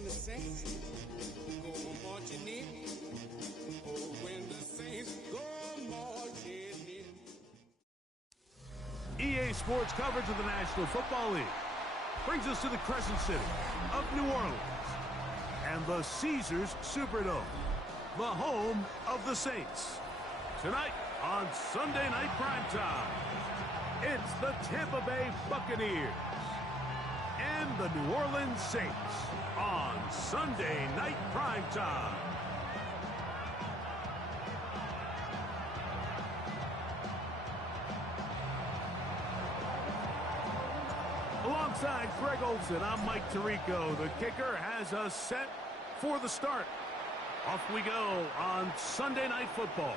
when the saints go marching in. Oh, when the saints go marching in. EA Sports coverage of the National Football League brings us to the Crescent City of New Orleans and the Caesars Superdome, the home of the Saints. Tonight on Sunday Night Primetime, it's the Tampa Bay Buccaneers and the New Orleans Saints on Sunday Night Primetime. Alongside Greg Olson, I'm Mike Tirico. The kicker has us set for the start. Off we go on Sunday Night Football.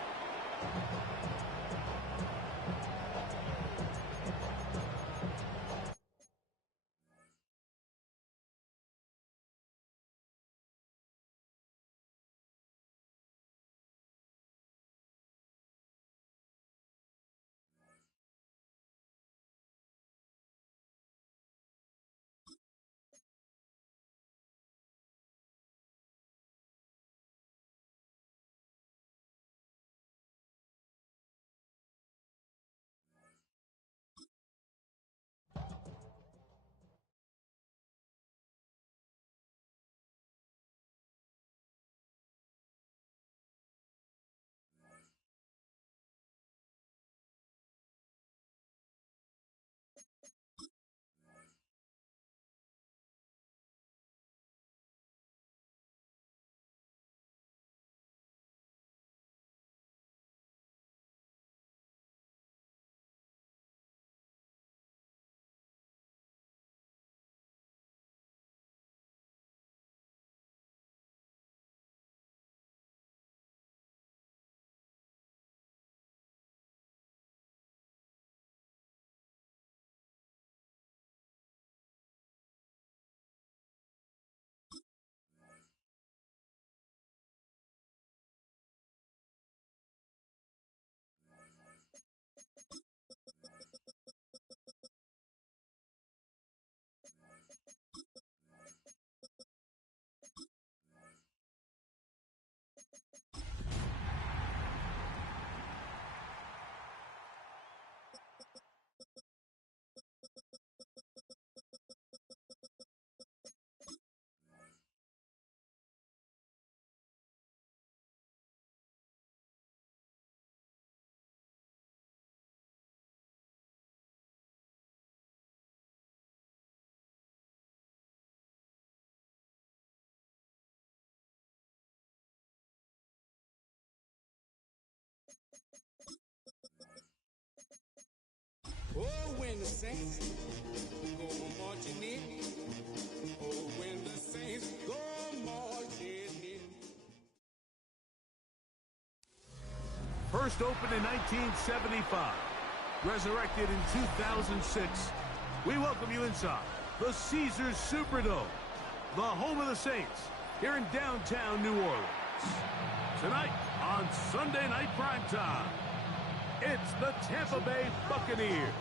Oh, when the saints go marching in. Oh, when the saints go marching in. First opened in 1975, resurrected in 2006. We welcome you inside the Caesars Superdome, the home of the Saints, here in downtown New Orleans. Tonight on Sunday Night Primetime, it's the Tampa Bay Buccaneers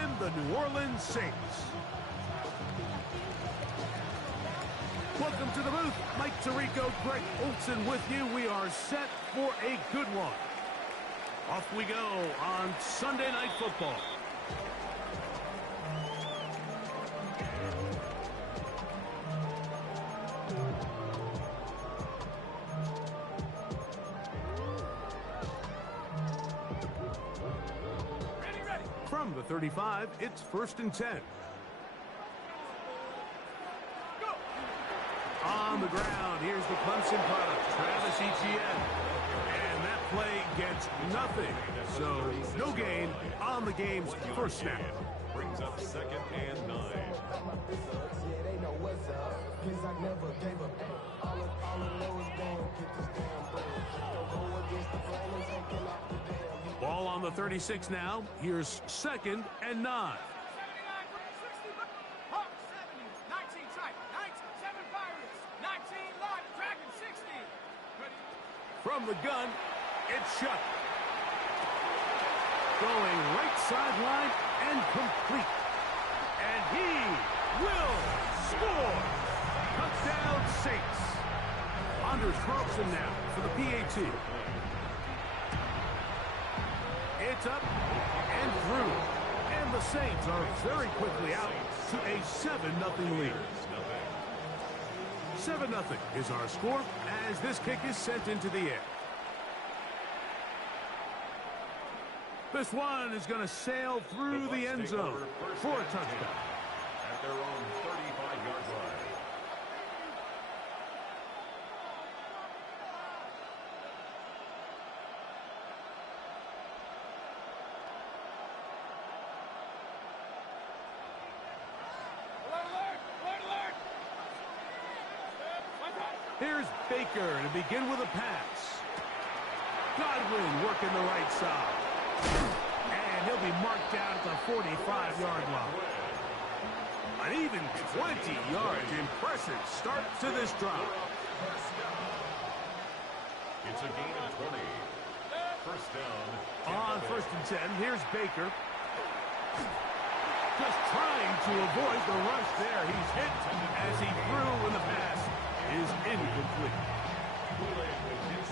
and the New Orleans Saints. Welcome to the booth. Mike Tirico, Greg Olson with you. We are set for a good one. Off we go on Sunday Night Football. From the 35, it's 1st and 10. On the ground, here's the Clemson product, Travis Etienne. And that play gets nothing. So, no gain on the game's first snap. Brings up 2nd and 9. Ball on the 36 now. Here's 2nd and 9. From the gun, it's shut. Going right sideline and complete. And he will score. Touchdown, Saints. Anders Carlson now for the PAT. It's up and through. And the Saints are very quickly out to a 7-0 lead. 7-0 is our score as this kick is sent into the air. This one is going to sail through the end zone for a touchdown. At their own 35-yard line. Here's Baker to begin with a pass. Godwin working the right side. And he'll be marked down at the 45-yard line. An even 20 yards. Impressive start to this drive. It's a gain of 20. First down. On 1st and 10, here's Baker. Just trying to avoid the rush there. He's hit as he threw when the pass is incomplete.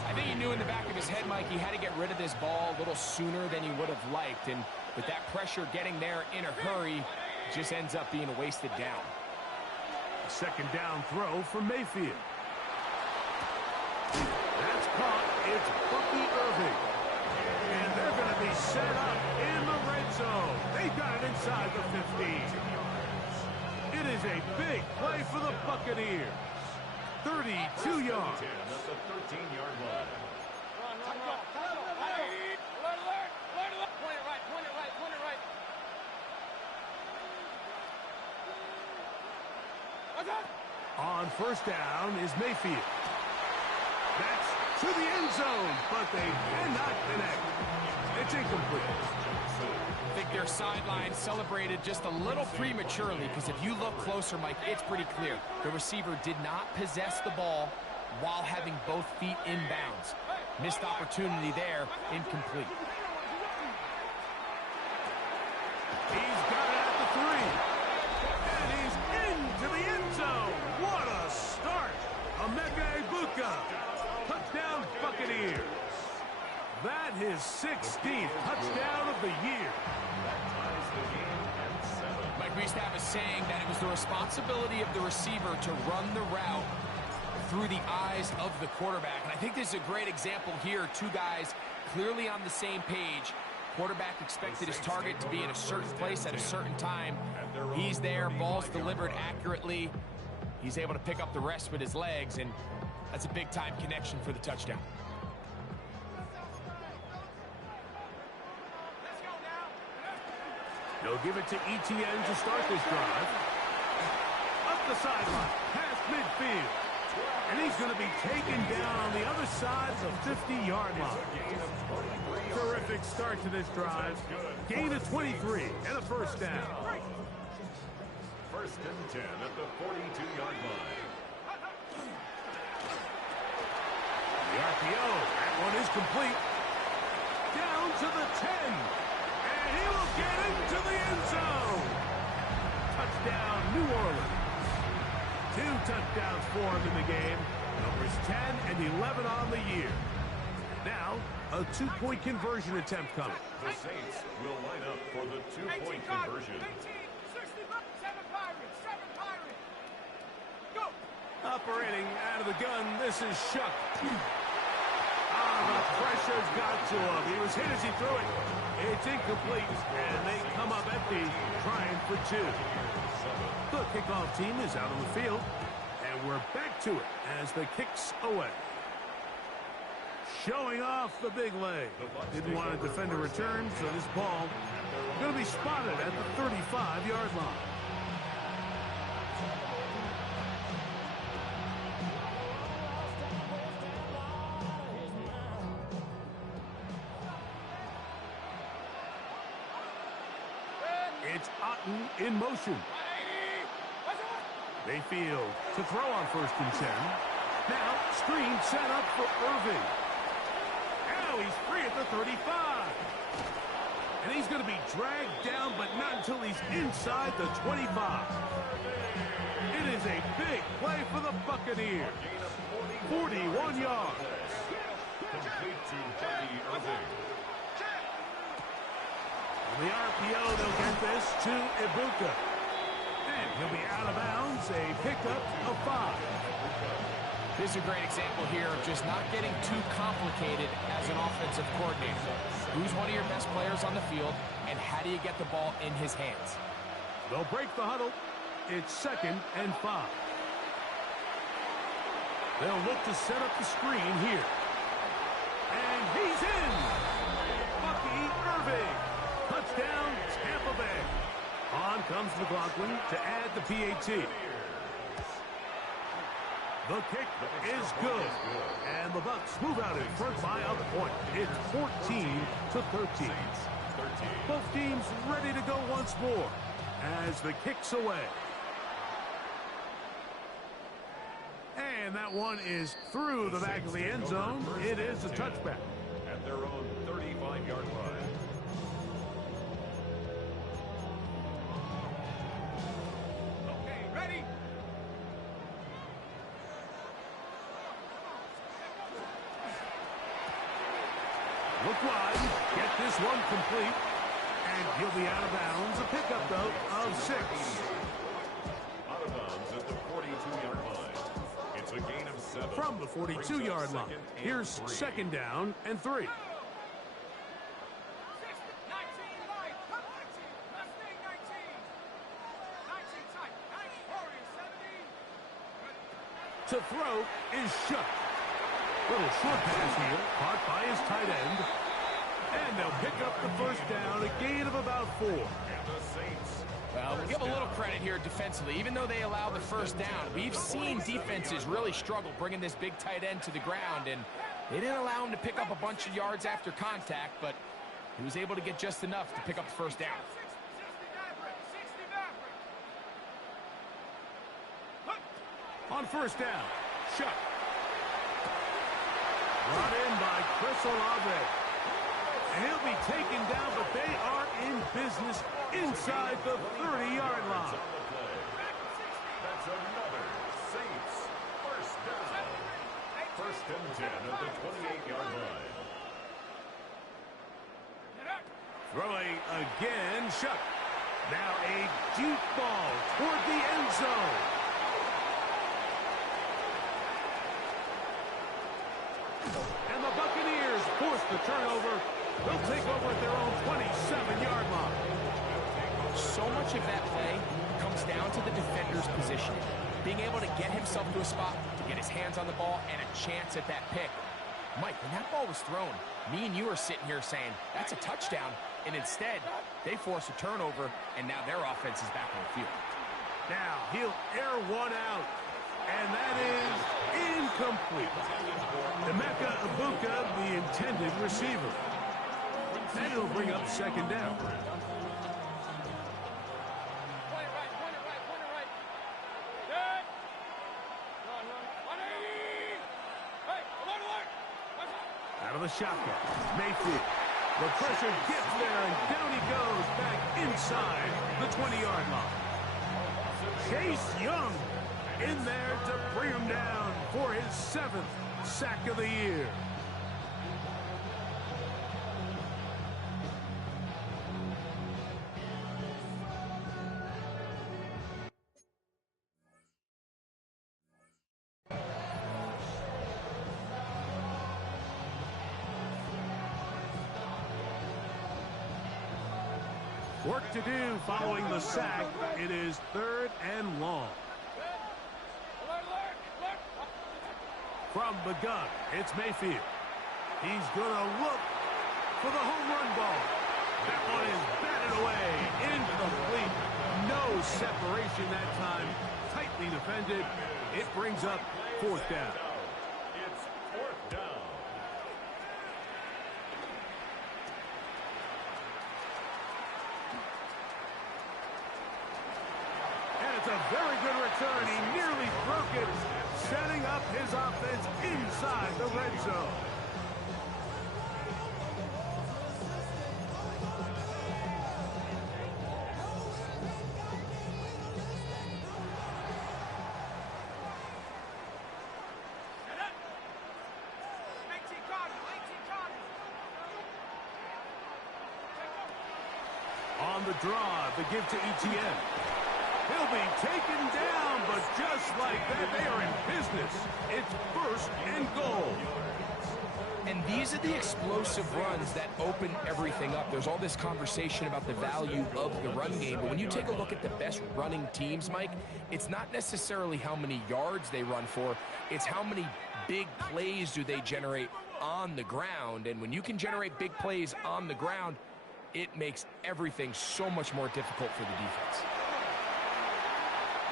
I think he knew in the back of his head, Mike, he had to get rid of this ball a little sooner than he would have liked. And with that pressure getting there in a hurry, it just ends up being a wasted down. A 2nd down throw for Mayfield. That's caught. It's Bucky Irving. And they're going to be set up in the red zone. They've got it inside the 15. It is a big play for the Buccaneers. 32 yards. At the 13-yard line. On 1st down is Mayfield. That's to the end zone, but they cannot connect. It's incomplete. I think their sideline celebrated just a little prematurely because if you look closer, Mike, it's pretty clear. The receiver did not possess the ball while having both feet inbounds. Missed opportunity there, incomplete. He's got it at the 3. And he's into the end zone. What a start. Emeka Egbuka. Touchdown Buccaneers. That his 16th touchdown of the year. Mike, we used to have a saying that it was the responsibility of the receiver to run the route through the eyes of the quarterback. And I think this is a great example here. Two guys clearly on the same page. Quarterback expected his target to be in a certain place at a certain time. He's there, ball's delivered accurately. He's able to pick up the rest with his legs, and that's a big-time connection for the touchdown. They'll give it to ETN to start this drive. Up the sideline, past midfield. And he's going to be taken down on the other side of the 50-yard line. Terrific start to this drive. Gain of 23 and a 1st down. 1st and 10 at the 42-yard line. The RPO, that one is complete. Down to the 10. And he will get into the end zone. Touchdown, New Orleans. 2 touchdowns for him in the game. Numbers 10 and 11 on the year. Now, a 2-point conversion attempt coming. The Saints will line up for the 2-point conversion. Operating out of the gun, this is Shuck. The pressure's got to him. He was hit as he threw it. It's incomplete, and they come up empty, trying for 2. The kickoff team is out on the field, and we're back to it as the kick's away. Showing off the big leg. Didn't want to defend a return, so this ball going to be spotted at the 35-yard line. It's Otten in motion. Mayfield to throw on 1st and 10. Now, screen set up for Irving. Now he's free at the 35. And And he's going to be dragged down, but not until he's inside the 25. It is a big play for the Buccaneers. 41 yards. Complete to Buddy Irving. On the RPO, they'll get this to Ibuka. And he'll be out of bounds, a pickup of 5. This is a great example here of just not getting too complicated as an offensive coordinator. Who's one of your best players on the field, and how do you get the ball in his hands? They'll break the huddle. It's 2nd and 5. They'll look to set up the screen here. And he's in! Bucky Irving. Touchdown, Tampa Bay. On comes McLaughlin to add the PAT. The kick is good. And the Bucs move out in front by a point. It's 14-13. Both teams ready to go once more as the kick's away. And that one is through the back of the end zone. It is a touchback. At their own 35-yard line. Okay, ready? Look wide. Get this one complete. And he'll be out of bounds. A pickup, though, of 6. Out of bounds at the 42-yard line. It's a gain of 7. From the 42-yard line. Here's 2nd down and 3. To throw is shut. Little short pass here, caught by his tight end. And they'll pick up the 1st down, a gain of about 4. And the Saints. Well, we'll give a little credit here defensively. Even though they allow the 1st down, we've seen defenses really struggle bringing this big tight end to the ground, and they didn't allow him to pick up a bunch of yards after contact, but he was able to get just enough to pick up the 1st down. On 1st down, shut. Brought in by Chris Olave. And he'll be taken down, but they are in business inside the 30-yard line. That's another Saints 1st down. 1st and 10 at the 28-yard line. Throwing again, shut. Now a deep ball toward the end zone. And the Buccaneers force the turnover. They'll take over at their own 27-yard line. So much of that play comes down to the defender's positioning. Being able to get himself to a spot, to get his hands on the ball, and a chance at that pick. Mike, when that ball was thrown, me and you are sitting here saying, that's a touchdown. And instead, they force a turnover, and now their offense is back on the field. Now, he'll air one out. And that is incomplete. Emeka Ibuka, the intended receiver. And it'll bring up 2nd down. Out of the shotgun, Mayfield. The pressure gets there, and down he goes back inside the 20-yard line. Chase Young in there to bring him down for his 7th sack of the year. Work to do following the sack. It is 3rd and long. From the gun, it's Mayfield. He's going to look for the home run ball. That one is batted away. Incomplete. No separation that time. Tightly defended. It brings up 4th down. It's 4th down. And it's a very good return. He nearly broke it, setting up his offense inside the red zone. on the draw. The give to Etienne. He'll be taken down, but just like that, they are in business. It's first and goal. And these are the explosive runs that open everything up. There's all this conversation about the value of the run game, but when you take a look at the best running teams, Mike, it's not necessarily how many yards they run for, it's how many big plays do they generate on the ground. And when you can generate big plays on the ground, it makes everything so much more difficult for the defense.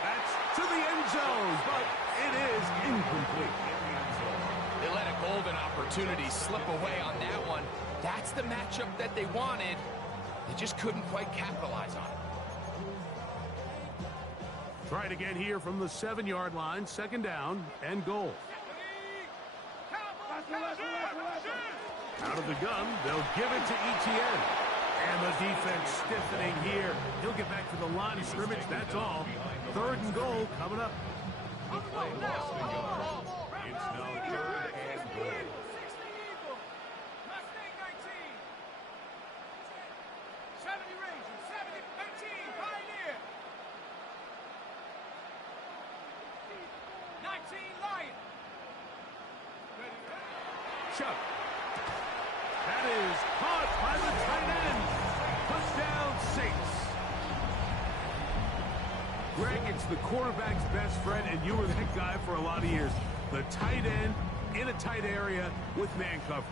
That's to the end zone, but it is incomplete. They let a golden opportunity slip away on that one. That's the matchup that they wanted. They just couldn't quite capitalize on it. Try it again here from the 7-yard line. Second down and goal. Out of the gun, they'll give it to Etienne. And the defense stiffening here. He'll get back to the line of scrimmage, that's all. Third and goal coming up. It's now third and goal. Chuck. That is caught by the tight end. Touchdown, Saints. Greg, it's the quarterback's best friend, and you were that guy for a lot of years. The tight end in a tight area with man coverage.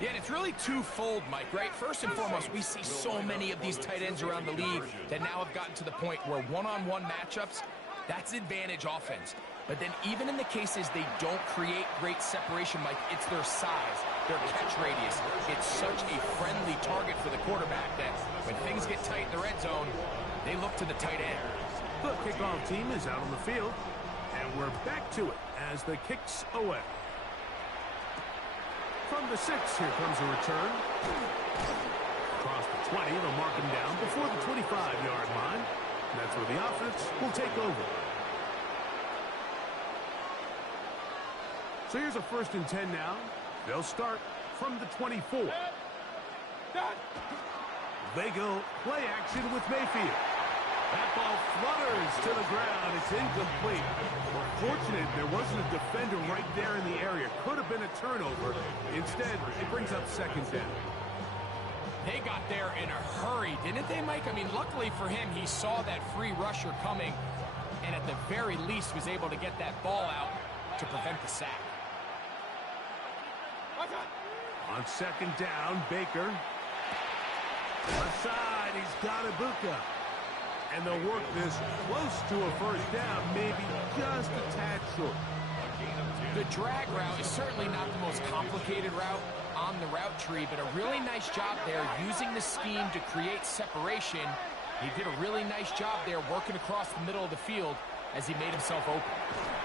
Yeah, and it's really twofold, Mike, right? First and foremost, we see so many of these tight ends around the league that now have gotten to the point where one-on-one matchups, that's advantage offense. But then even in the cases they don't create great separation, Mike, it's their size, their catch radius. It's such a friendly target for the quarterback that when things get tight in the red zone, they look to the tight end. The kickoff team is out on the field, and we're back to it as the kick's away. From the 6, here comes a return. Across the 20, they'll mark him down before the 25-yard line. And that's where the offense will take over. So here's a 1st and 10 now. They'll start from the 24. They go play action with Mayfield. That ball flutters to the ground. It's incomplete. Well, fortunate there wasn't a defender right there in the area. Could have been a turnover. Instead, it brings up 2nd down. They got there in a hurry, didn't they, Mike? I mean, luckily for him, he saw that free rusher coming, and at the very least was able to get that ball out to prevent the sack. On 2nd down, Baker. Left side, he's got Ibuka. And they'll work this close to a 1st down, maybe just a tad short. The drag route is certainly not the most complicated route on the route tree, but a really nice job there using the scheme to create separation. He did a really nice job there working across the middle of the field as he made himself open.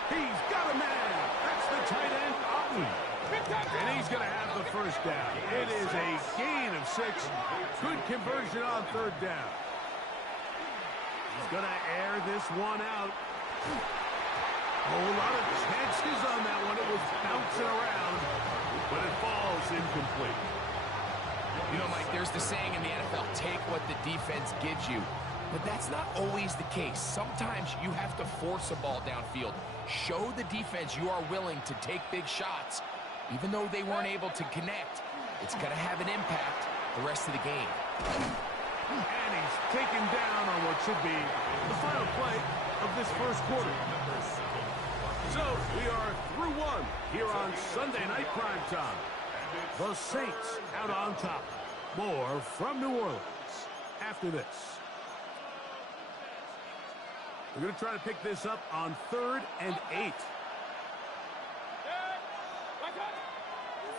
He's got a man. That's the tight end, Otten. And he's going to have the 1st down. It is a gain of 6. Good conversion on 3rd down. He's going to air this one out. A whole lot of chances on that one. It was bouncing around, but it falls incomplete. You know, Mike, there's the saying in the NFL, take what the defense gives you. But that's not always the case. Sometimes you have to force a ball downfield. Show the defense you are willing to take big shots. Even though they weren't able to connect, it's going to have an impact the rest of the game. And he's taken down on what should be the final play of this 1st quarter. So we are through 1 here on Sunday Night Primetime. The Saints out on top. More from New Orleans after this. We're going to try to pick this up on 3rd and 8.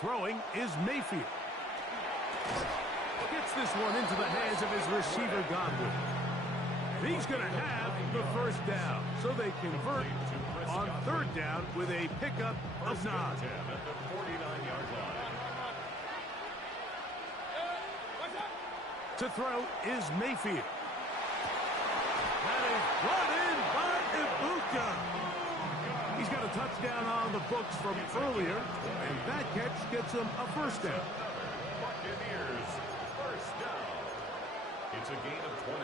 Throwing is Mayfield. Gets this one into the hands of his receiver, Godwin. And he's going to have the 1st down. So they convert on 3rd down with a pickup of 9. To throw is Mayfield. That is brought in by Ibuka. He's got a touchdown on the books from earlier, and that catch gets him a 1st down. Buccaneers, 1st down. It's a gain of 20.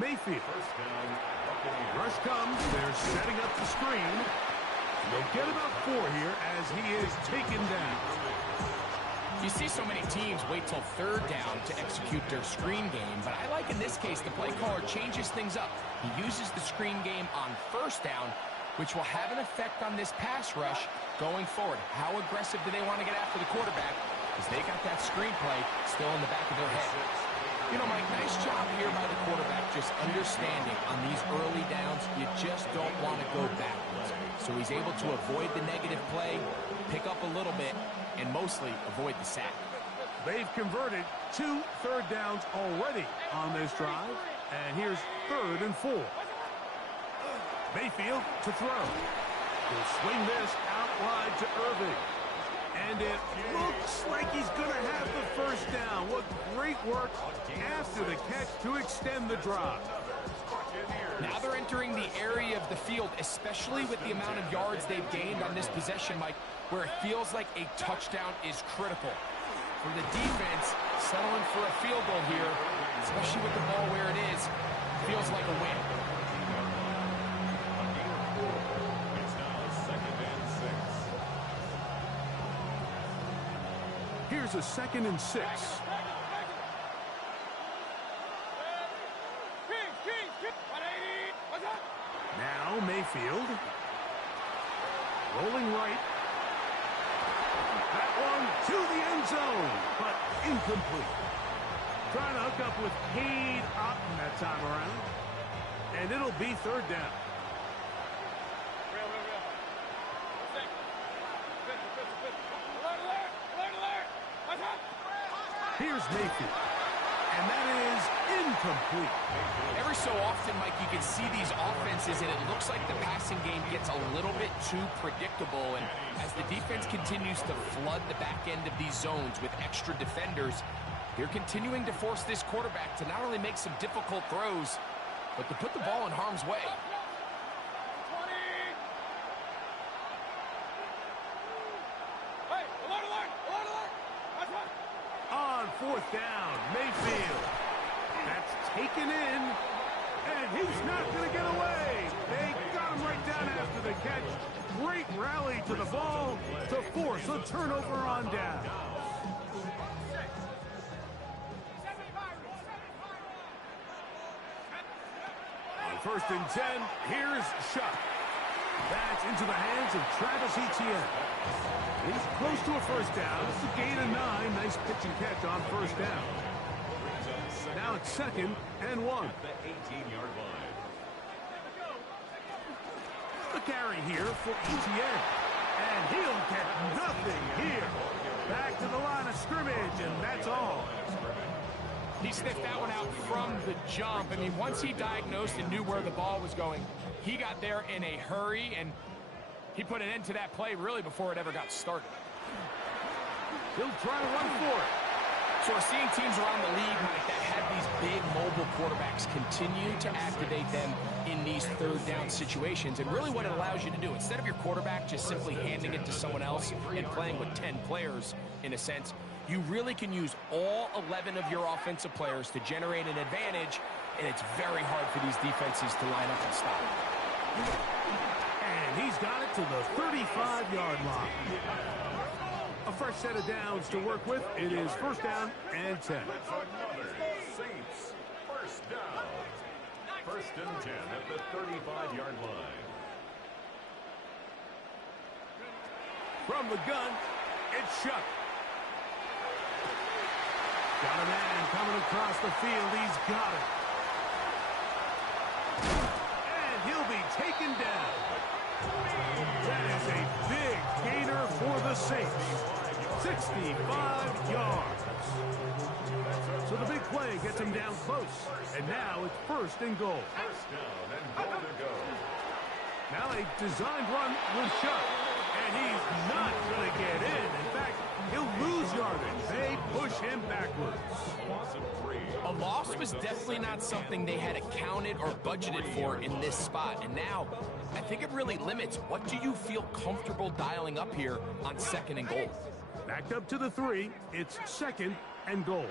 Mayfield. First down, Buccaneers. Rush comes. They're setting up the screen. They'll get about 4 here as he is taken down. You see so many teams wait till third down to execute their screen game, but I like in this case the play caller changes things up. He uses the screen game on first down, which will have an effect on this pass rush going forward. How aggressive do they want to get after the quarterback? Because they got that screen play still in the back of their head. You know, Mike, nice job here by the quarterback just understanding on these early downs, you just don't want to go backwards. So he's able to avoid the negative play, pick up a little bit, and mostly avoid the sack. They've converted 2 third downs already on this drive. And here's 3rd and 4. Mayfield to throw. He'll swing this out wide to Irving. And it looks like he's going to have the first down. What great work after the catch to extend the drive. Now they're entering the area of the field, especially with the amount of yards they've gained on this possession, Mike, where it feels like a touchdown is critical. For the defense, settling for a field goal here, especially with the ball where it is, feels like a win. It's now 2nd and 6. Here's a 2nd and 6. Now Mayfield. Rolling right. That one to the end zone, but incomplete. Trying to hook up with Cade Otton that time around. And it'll be 3rd down. Here's Mayfield. And that is incomplete. Every so often, Mike, you can see these offenses, and it looks like the passing game gets a little bit too predictable. And as the defense continues to flood the back end of these zones with extra defenders, they're continuing to force this quarterback to not only make some difficult throws, but to put the ball in harm's way. On 4th down, Mayfield. That's taken in, and he's not going to get away. They got him right down after the catch. Great rally to the ball to force a turnover on down. On 1st and 10, here's Shuck. That's into the hands of Travis Etienne. He's close to a first down. It's a gain of 9. Nice pitch and catch on first down. Now it's 2nd and 1. At the 18-yard line. The carry here for Etienne. And he'll get nothing here. Back to the line of scrimmage, and that's all. He sniffed that one out from the jump. I mean, once he diagnosed and knew where the ball was going, he got there in a hurry, and he put an end to that play really before it ever got started. He'll try to run for it. So we're seeing teams around the league, Mike, that have these big mobile quarterbacks continue to activate them in these third down situations. And really what it allows you to do, instead of your quarterback just simply handing it to someone else and playing with 10 players, in a sense, you really can use all 11 of your offensive players to generate an advantage, and it's very hard for these defenses to line up and stop. And he's got it to the 35-yard line. A fresh set of downs to work with. It is 1st down and 10. Another Saints first down. 1st and 10 at the 35-yard line. From the gun, it's Shuck. Got a man coming across the field. He's got it. And he'll be taken down. That is a big gainer for the Saints. 65 yards. So the big play gets him down close. And now it's 1st and goal. First down and goal to go. Now a designed run with Shuck. And he's not going to get in. In fact, he'll lose yardage. They push him backwards. Loss of 3. A loss was definitely not something they had accounted or budgeted for in this spot. And now, I think it really limits what do you feel comfortable dialing up here on 2nd and goal. Backed up to the 3. It's 2nd and goal.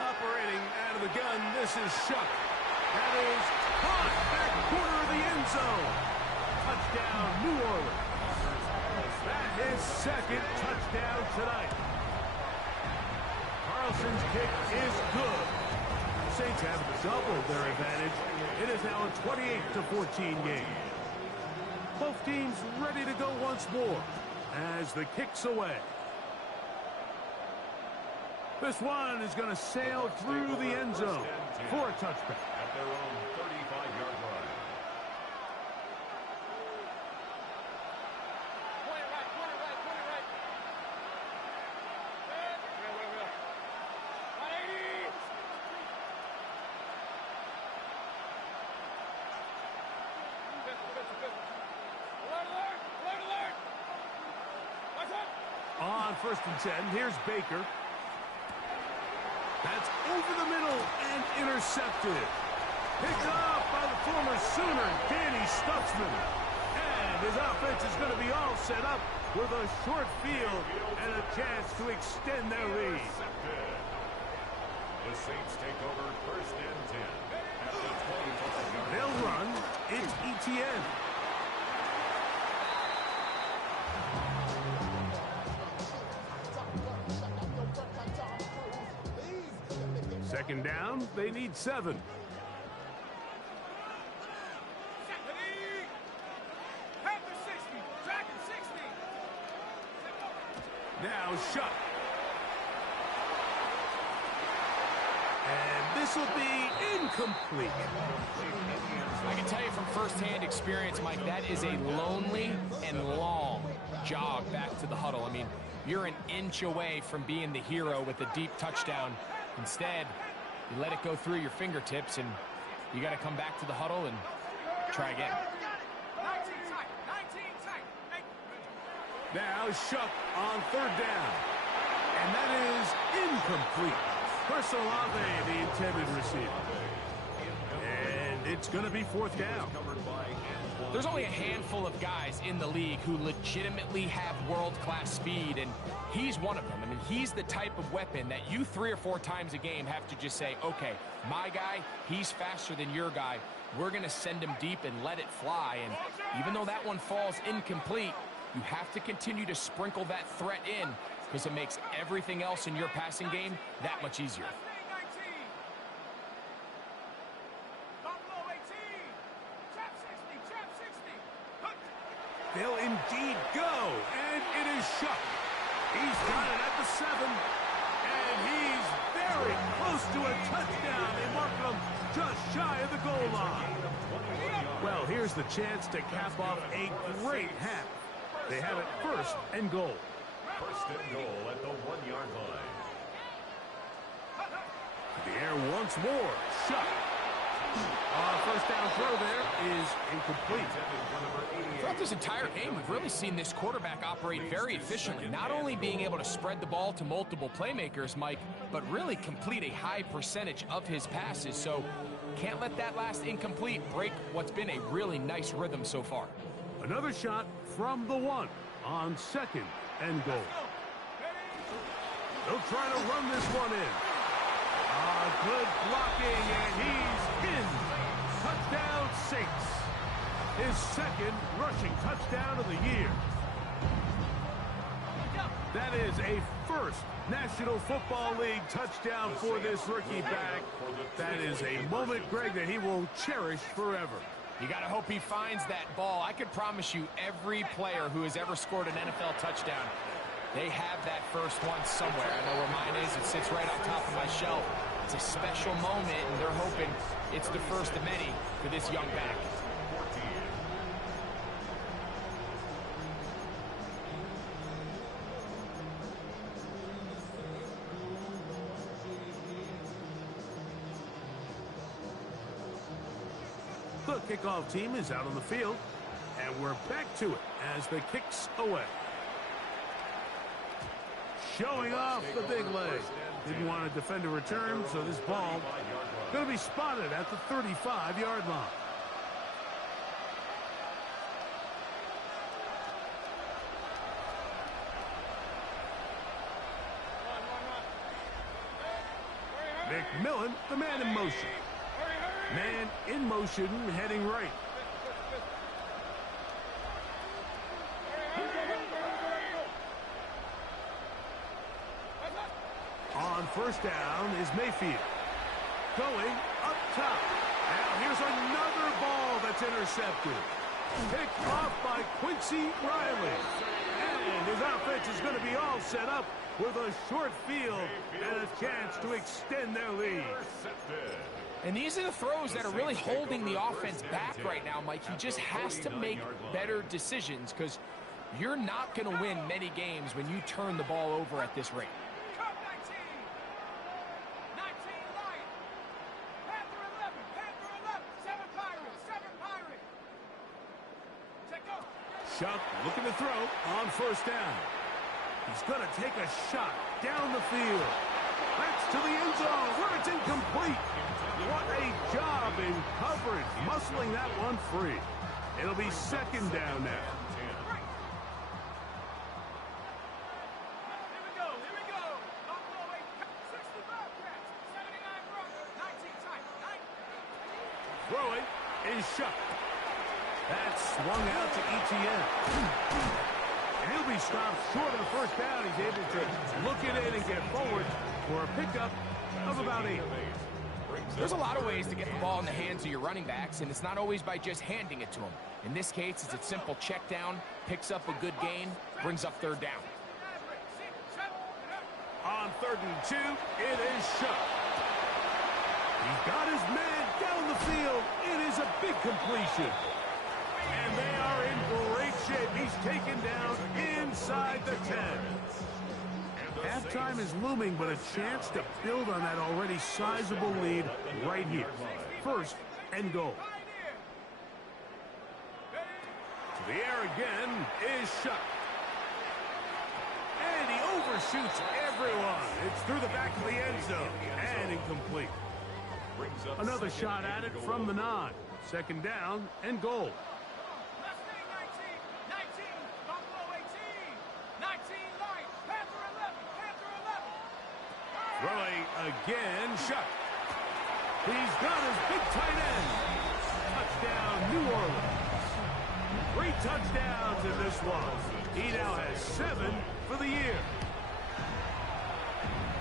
Operating out of the gun, this is Shuck. That is caught back corner of the end zone. Touchdown, New Orleans. That is second touchdown tonight. Carlson's kick is good. The Saints have doubled their advantage. It is now a 28-14 game. Both teams ready to go once more as the kick's away. This one is going to sail through the end zone for a touchback. At their own 35-yard line. Point it right. 180. Alert. Watch out. On 1st and 10, here's Baker. That's over the middle and intercepted. Picked off by the former Sooner, Danny Stutzman. And his offense is going to be all set up with a short field and a chance to extend their lead. The Saints take over 1st and 10 at the 25-yard line. They'll run. It's ETN. Second down, they need 7. Now Shuck. And this will be incomplete. I can tell you from firsthand experience, Mike, that is a lonely and long jog back to the huddle. I mean, you're an inch away from being the hero with a deep touchdown. Instead, you let it go through your fingertips, and you got to come back to the huddle and try again. 19 tight. Now Shuck on 3rd down. And that is incomplete. Personal Ave, the intended receiver. And it's going to be 4th down. There's only a handful of guys in the league who legitimately have world-class speed, and he's one of them. I mean, he's the type of weapon that you 3 or 4 times a game have to just say, okay, my guy, he's faster than your guy. We're going to send him deep and let it fly. And even though that one falls incomplete, you have to continue to sprinkle that threat in because it makes everything else in your passing game that much easier. They'll indeed go, and it is Shuck. He's got it at the 7, and he's very close to a touchdown. They mark him just shy of the goal line. Well, here's the chance to cap off a great half. They have it 1st and goal. 1st and goal at the 1-yard line. To the air once more. Shuck. 1st down throw there is incomplete. Throughout this entire game, we've really seen this quarterback operate very efficiently, not only being able to spread the ball to multiple playmakers, Mike, but really complete a high percentage of his passes. So can't let that last incomplete break what's been a really nice rhythm so far. Another shot from the 1 on 2nd and goal. They'll try to run this one in. Good blocking, and he's in. Touchdown, Saints. His 2nd rushing touchdown of the year. That is a 1st National Football League touchdown for this rookie back. That is a moment, Greg, that he will cherish forever. You got to hope he finds that ball. I could promise you every player who has ever scored an NFL touchdown, they have that first one somewhere. I know where mine is. It sits right on top of my shelf. It's a special moment, and they're hoping it's the first of many for this young back. The kickoff team is out on the field, and we're back to it as the kick's away. Showing off the big leg. Didn't want to defend a return, so this ball going to be spotted at the 35-yard line. McMillan, the man in motion. Man in motion, heading right. On first down is Mayfield. Going up top. Now here's another ball that's intercepted. Picked off by Quincy Riley. And his offense is going to be all set up with a short field and a chance to extend their lead. And these are the throws that are really holding the offense back right now, Mike. He just has to make better decisions because you're not going to win many games when you turn the ball over at this rate. Shuck looking to throw on first down. He's going to take a shot down the field. That's to the end zone where it's incomplete. What a job in coverage, muscling that one free. It'll be second down now. Throwing is Shuck. That's swung out to Etienne. And he'll be stopped short of the first down. He's able to look it in and get forward for a pickup of about 8. There's a lot of ways to get the ball in the hands of your running backs, and it's not always by just handing it to them. In this case, it's a simple check down, picks up a good gain, brings up third down. On 3rd and 2, it is Shuck. He's got his man down the field. It is a big completion. And they are in great shape. He's taken down inside the 10. Halftime is looming, but a chance to build on that already sizable lead right here. 1st and goal. To the air again is Shuck. And he overshoots everyone. It's through the back of the end zone and incomplete. Another shot at it from the 9. 2nd down and goal. Throwing again, Shuck. He's got his big tight end. Touchdown, New Orleans. 3 touchdowns in this one. He now has 7 for the year.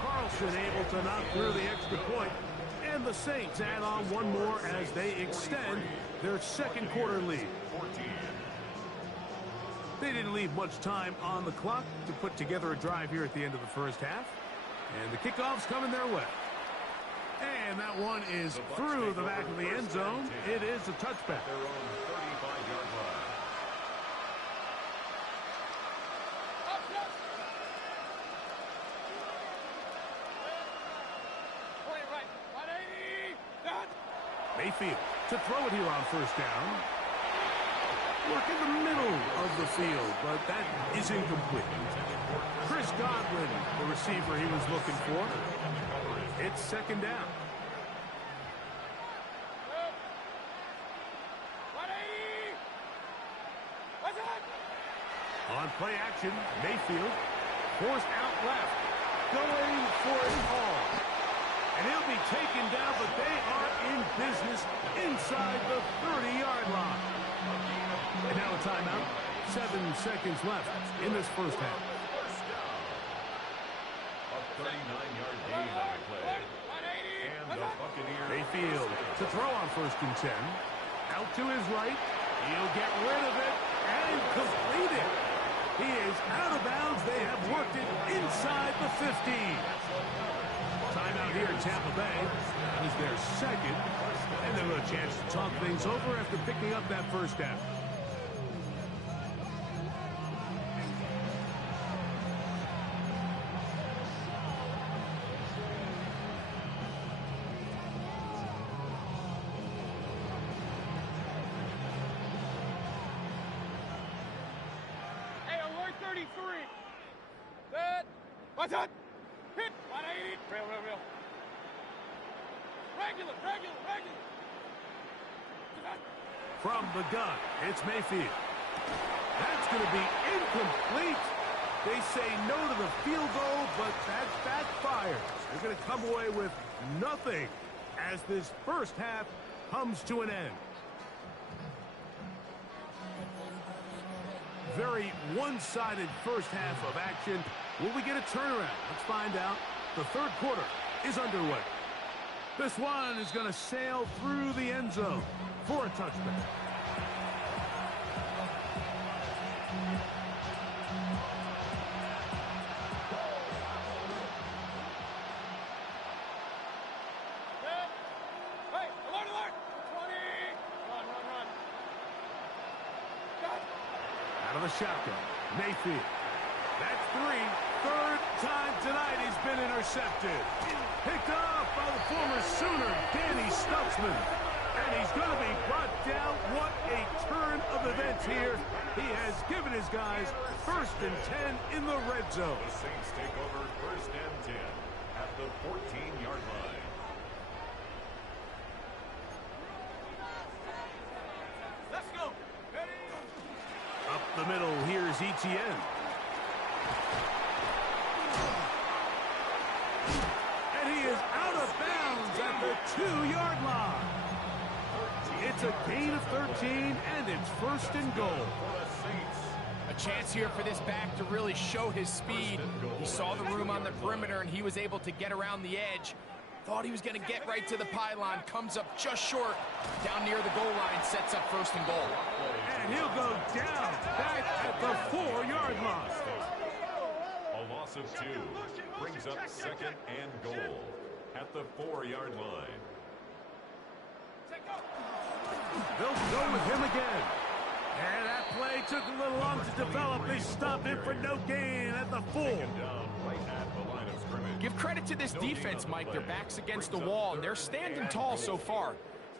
Carlson able to knock through the extra point, and the Saints add on one more as they extend their 2nd quarter lead. They didn't leave much time on the clock to put together a drive here at the end of the first half. And the kickoff's coming their way. And that one is through the back of the end zone. It is a touchback. Mayfield to throw it here on first down. Work in the middle of the field, but that is incomplete. Chris Godwin, the receiver he was looking for. It's 2nd down. On play action, Mayfield forced out left, going for it all. And he'll be taken down, but they are in business inside the 30-yard line. And now a timeout. 7 seconds left in this first half. A 39-yard gain on the play. And the Buccaneers. Mayfield to throw on 1st and 10. Out to his right. He'll get rid of it and complete it. He is out of bounds. They have worked it inside the 15. Timeout here in Tampa Bay. That is their 2nd. And they'll have a chance to talk things over after picking up that first down. Hey, alert 33. Set. What's up? Hit. 180. Real. Regular. From the gun, it's Mayfield. That's going to be incomplete. They say no to the field goal, but but that backfires. They're going to come away with nothing as this first half comes to an end. Very one-sided first half of action. Will we get a turnaround? Let's find out. The third quarter is underway. This one is going to sail through the end zone for a touchdown. Out of the shotgun, Mayfield. That's three. Third time tonight he's been intercepted. Picked off by the former Sooner, Danny Stutzman. And he's going to be brought down. What a turn of events here. He has given his guys 1st and 10 in the red zone. The Saints take over 1st and 10 at the 14-yard line. Let's go. Ready? Up the middle, here's Etienne. And he is out of bounds at the 2-yard line. It's a gain of 13, and it's 1st and goal. A chance here for this back to really show his speed. He saw the room on the perimeter, and he was able to get around the edge. Thought he was going to get right to the pylon. Comes up just short. Down near the goal line, sets up 1st and goal. And he'll go down back at the 4-yard line. A loss of 2 brings up 2nd and goal at the 4-yard line. They'll go with him again. And that play took a little long to develop. They stopped it for no gain at the 4. Give credit to this defense, Mike. Their back's against the wall, and they're standing tall so far.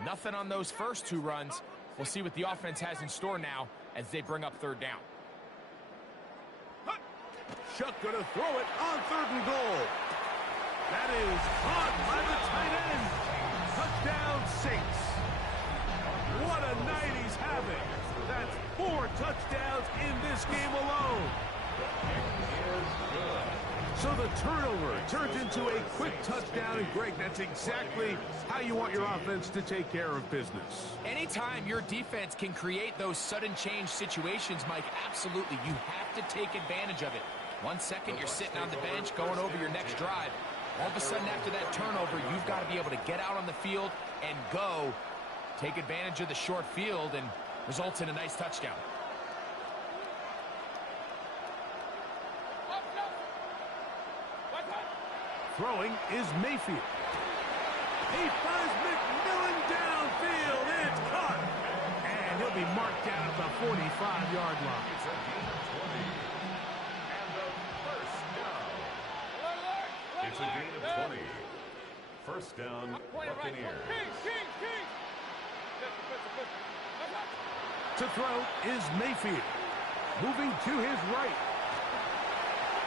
Nothing on those first 2 runs. We'll see what the offense has in store now as they bring up 3rd down. Chuck going to throw it on 3rd and goal. That is caught by the tight end. Touchdown, Saints. What a night he's having. That's 4 touchdowns in this game alone. So the turnover turns into a quick touchdown, and Greg, that's exactly how you want your offense to take care of business. Anytime your defense can create those sudden change situations, Mike, absolutely, you have to take advantage of it. 1 second, you're sitting on the bench, going over your next drive. All of a sudden, after that turnover, you've got to be able to get out on the field and go. Take advantage of the short field and results in a nice touchdown. Throwing is Mayfield. He finds McMillan downfield. It's caught. And he'll be marked down at the 45-yard line. It's a gain of 20. And the 1st down. It's a gain of 20. 1st down, Buccaneers. To throw is Mayfield. Moving to his right.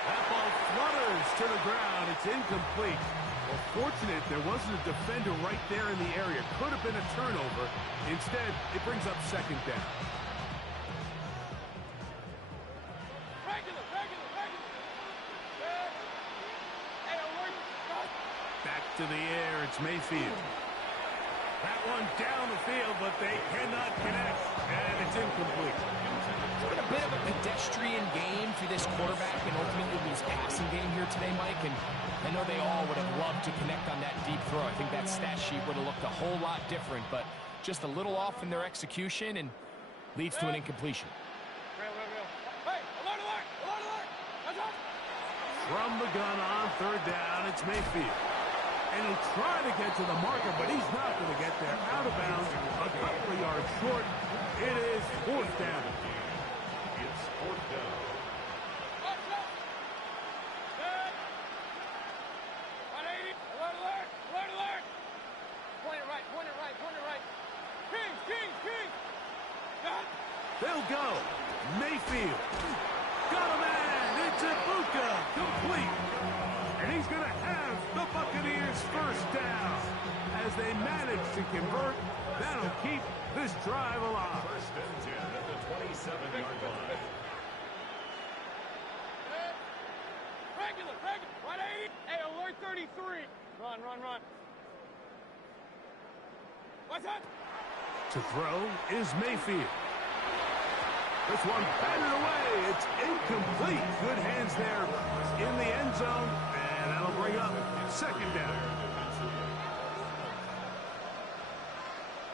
That ball flutters to the ground. It's incomplete. Well, fortunate there wasn't a defender right there in the area. Could have been a turnover. Instead, it brings up 2nd down. Back to the air. It's Mayfield. That one down the field, but they cannot connect, and it's incomplete. It's been a bit of a pedestrian game for this quarterback and ultimately his passing game here today, Mike, and I know they all would have loved to connect on that deep throw. I think that stat sheet would have looked a whole lot different, but just a little off in their execution and leads to an incompletion. From the gun on 3rd down, it's Mayfield. And he'll try to get to the marker, but he's not going to get there. Out of bounds, a couple of yards short. It is 4th down. It's 4th down. They'll go. Mayfield. Got a man. It's Ibuka. Complete. And he's going to have the Buccaneers 1st down. As they manage to convert, that'll keep this drive alive. 1st and 10 at the 27-yard line. Regular. 180. Hey, alert 33. Run, run, run. What's that? To throw is Mayfield. This one batted away. It's incomplete. Good hands there in the end zone, and that'll bring up second down.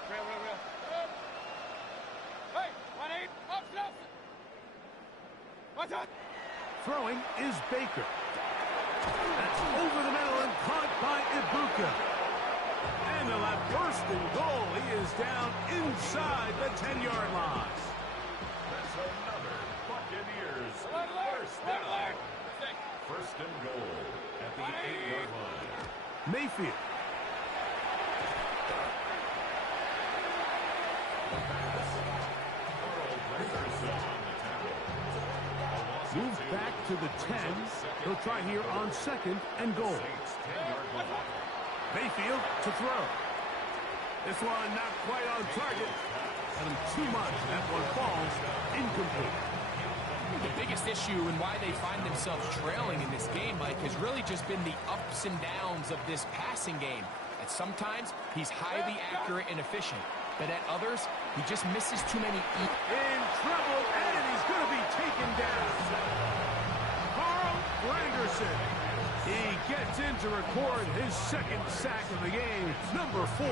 Hey, 180. Up, up. What's that? Throwing is Baker. That's over the middle and caught by Ibuka. And they'll have first and goal. He is down inside the 10-yard line. That's another Buccaneers first down. First and goal at the 8-yard line. Mayfield. Moves back to the 10. He'll try here on second and goal. Mayfield to throw. This one not quite on target. Got him too much. That one falls incomplete. The biggest issue and why they find themselves trailing in this game, Mike, has really just been the ups and downs of this passing game. At sometimes, he's highly accurate and efficient. But at others, he just misses too many. In trouble, and he's going to be taken down. Carl Granderson. He gets in to record his second sack of the game, number 4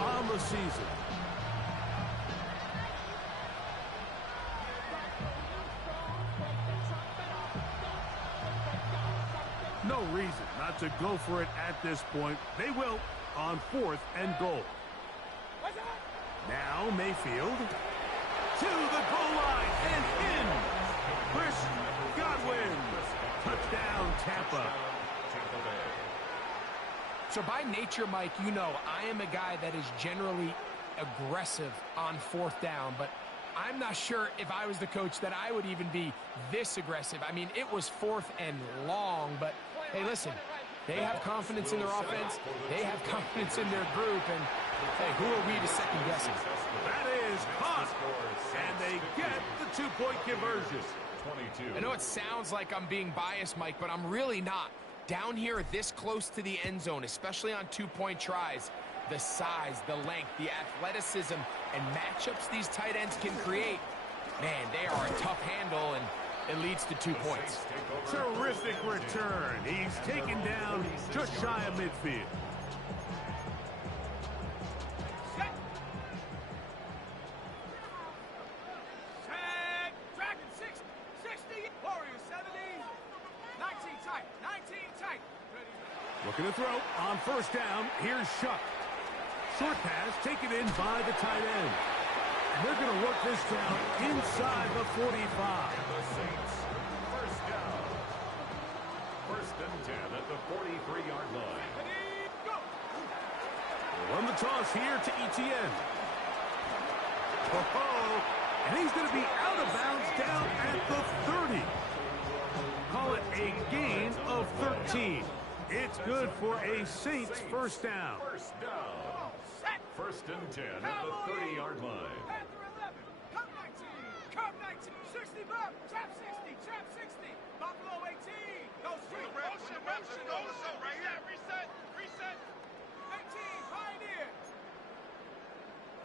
on the season. No reason not to go for it at this point. They will on 4th and goal. Now Mayfield to the goal line and in. Chris Godwin. Touchdown, Tampa. So by nature, Mike, you know, I am a guy that is generally aggressive on 4th down, but I'm not sure if I was the coach that I would even be this aggressive. I mean, it was 4th and long, but hey, listen, they have confidence in their offense. They have confidence in their group, and hey, who are we to second guess it? That is caught, and they get the 2-point conversion. I know it sounds like I'm being biased, Mike, but I'm really not. Down here this close to the end zone, especially on 2-point tries, the size, the length, the athleticism, and matchups these tight ends can create, man, they are a tough handle, and it leads to 2 points. Terrific return. He's taken down just shy of midfield. Looking to throw on 1st down. Here's Shuck. Short pass taken in by the tight end. And they're going to work this down inside the 45. The Saints, first down. 1st and 10 at the 43-yard line. We'll run the toss here to Etienne. Oh, and he's going to be out of bounds down at the 30. Call it a gain of 13. It's good for a Saints first down. First down. 1st and 10 at the 30-yard line. Come 19, come 19, 60 back, trap 60, trap 60, Buffalo 18, go straight, motion, right here, reset, 18, Pioneer,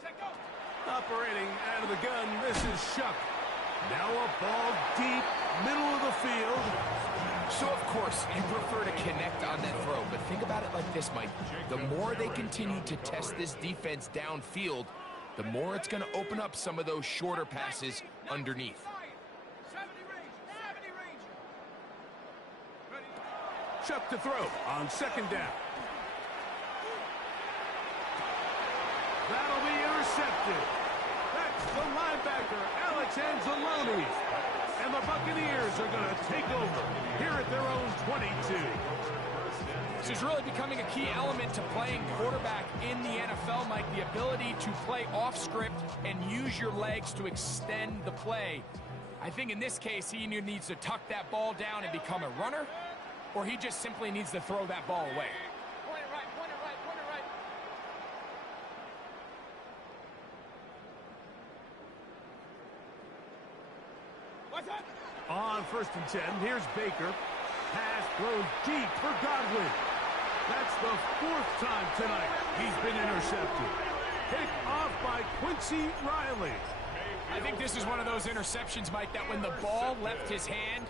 check out. Operating out of the gun, this is Shuck. Now a ball deep, middle of the field. So, of course, you prefer to connect on that throw, but think about it like this, Mike. The more they continue to test this defense downfield, the more it's going to open up some of those shorter passes underneath. 70 range. Shuck to throw on 2nd down. That'll be intercepted. That's the linebacker, Alex Anzalone. And the Buccaneers are going to take over here at their own 22. This is really becoming a key element to playing quarterback in the NFL, Mike. The ability to play off script and use your legs to extend the play. I think in this case, he either needs to tuck that ball down and become a runner, or he just simply needs to throw that ball away. Point it right. What's that? On 1st and 10, here's Baker. Pass thrown deep for Godwin. That's the 4th time tonight he's been intercepted. Pick off by Quincy Riley. I think this is one of those interceptions, Mike, that when the ball left his hand,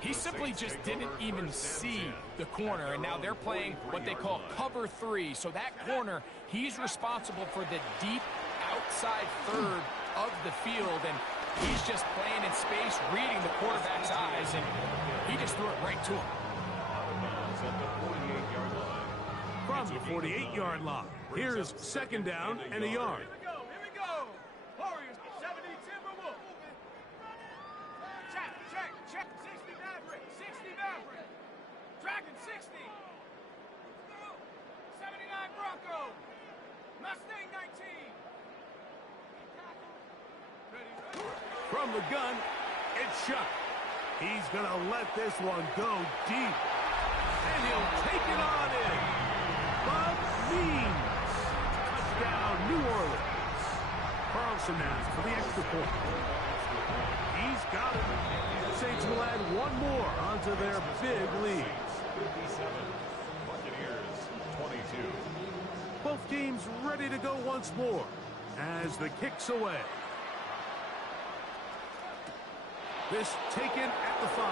he simply just didn't even see the corner, and now they're playing what they call cover 3. So that corner, he's responsible for the deep outside third of the field, and he's just playing in space, reading the quarterback's eyes, and he just threw it right to him. From the 48-yard line, here's 2nd down and a yard. Here we go. Warriors, 70 Timberwolves. Check. 60 Maverick. Dragon, 60. 79 Broncos. Mustang, 19. From the gun, it's shot. He's going to let this one go deep. And he'll take it on in. Bud Means. Touchdown, New Orleans. Carlson now for the extra point. He's got it. Saints will add one more onto their big lead. 57. Buccaneers 22. Both teams ready to go once more as the kick's away. This taken at the 5.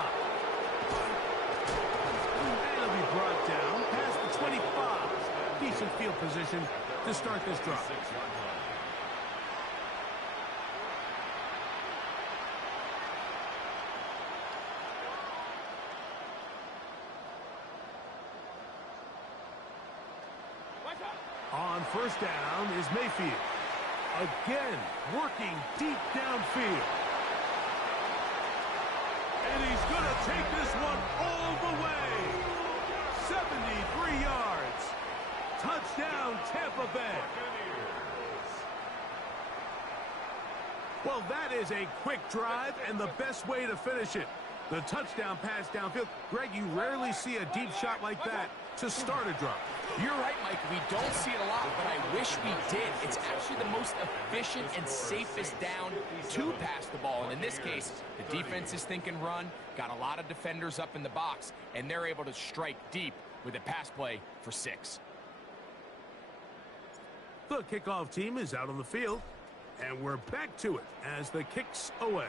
And it'll be brought down past the 25. Decent field position to start this drive. On 1st down is Mayfield. Again, working deep downfield. And he's going to take this one all the way. 73 yards. Touchdown, Tampa Bay. Well, that is a quick drive and the best way to finish it. The touchdown pass downfield. Greg, you rarely see a deep shot like that to start a drive. You're right, Mike. We don't see it a lot, but I wish we did. It's actually the most efficient and safest down to pass the ball. And in this case, the defense is thinking run, got a lot of defenders up in the box, and they're able to strike deep with a pass play for 6. The kickoff team is out on the field, and we're back to it as the kick's away.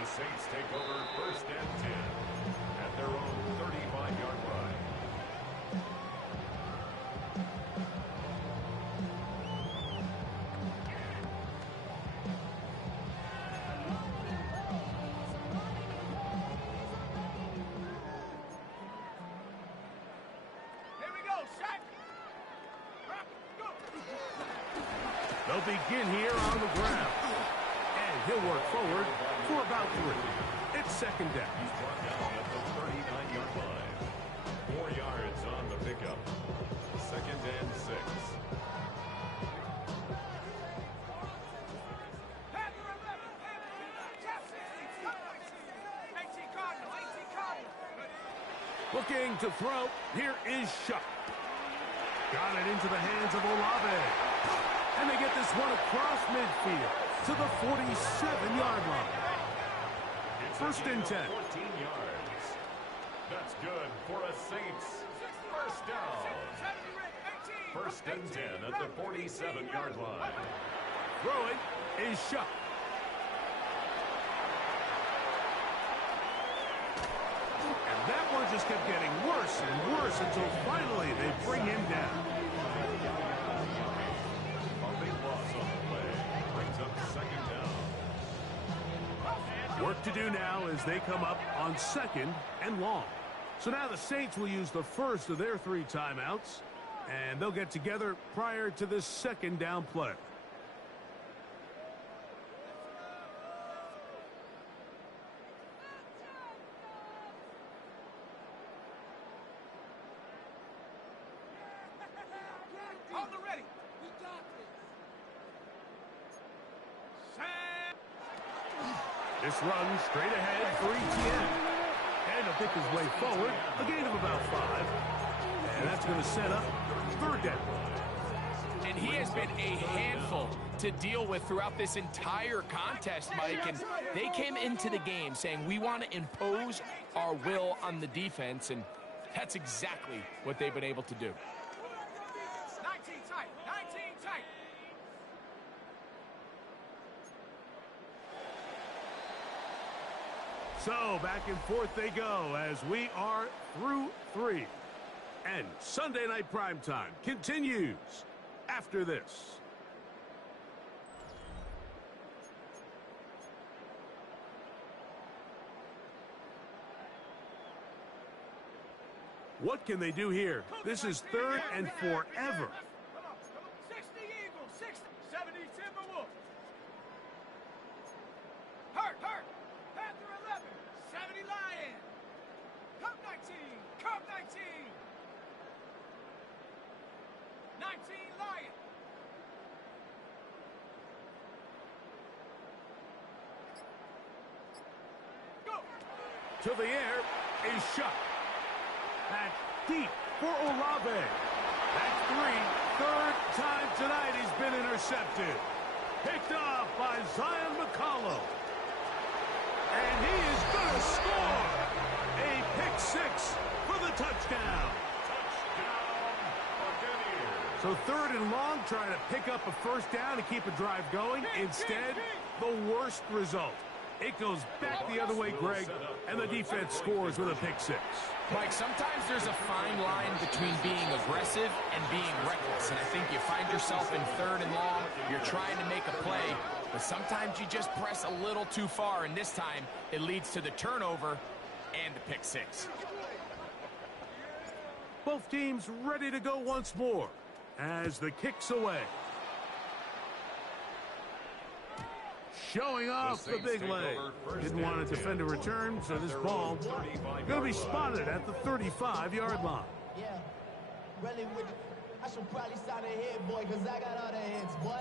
The Saints take over 1st and 10 at their own 35-yard line. Here we go. Shot. Go. They'll begin here on the ground. And he'll work forward for about 3. It's 2nd down. He's brought down at the 39-yard line. 4 yards on the pickup. 2nd and 6. Looking to throw. Here is Shuck. Got it into the hands of Olave. And they get this one across midfield to the 47-yard line. 1st and 10. 14 yards. That's good for a Saints 1st down. 1st and 10 at the 47-yard line. Throwing is Shuck. And that one just kept getting worse and worse until finally they bring him down. A big loss on the play. Brings up 2nd down. Work to do now as they come up on 2nd and long. So now the Saints will use the first of their 3 timeouts, and they'll get together prior to this 2nd down play. On the ready. This run straight ahead for ETN. And he'll pick his way forward, a gain of about 5. And that's going to set up 3rd down. And he has been a handful to deal with throughout this entire contest, Mike. And they came into the game saying, we want to impose our will on the defense, and that's exactly what they've been able to do. 19 tight, 19 tight. So back and forth they go as we are through 3. And Sunday Night Primetime continues after this. What can they do here? This is 3rd and forever. Come on. 60 Eagles, 60, 70 Timberwolves. Hurt. Panther 11, 70 Lions. Cup 19, Cup 19. 19 Lions. Go. To the air is shot. That's deep for Olave. That's 3. 3rd time tonight he's been intercepted. Picked off by Zion McCollum. And he is going to score. A pick 6 for the touchdown. So 3rd and long, trying to pick up a first down and keep a drive going. Instead, the worst result. It goes back the other way, Greg, and the defense scores with a pick 6. Mike, sometimes there's a fine line between being aggressive and being reckless. And I think you find yourself in 3rd and long, you're trying to make a play, but sometimes you just press a little too far, and this time it leads to the turnover and the pick 6. Both teams ready to go once more as the kick's away. Showing off the big leg. Didn't want to defend a return, so this ball going to be spotted at the 35-yard line. Yeah, really with the, I should probably sign a hit, boy, because I got all the hits, boy.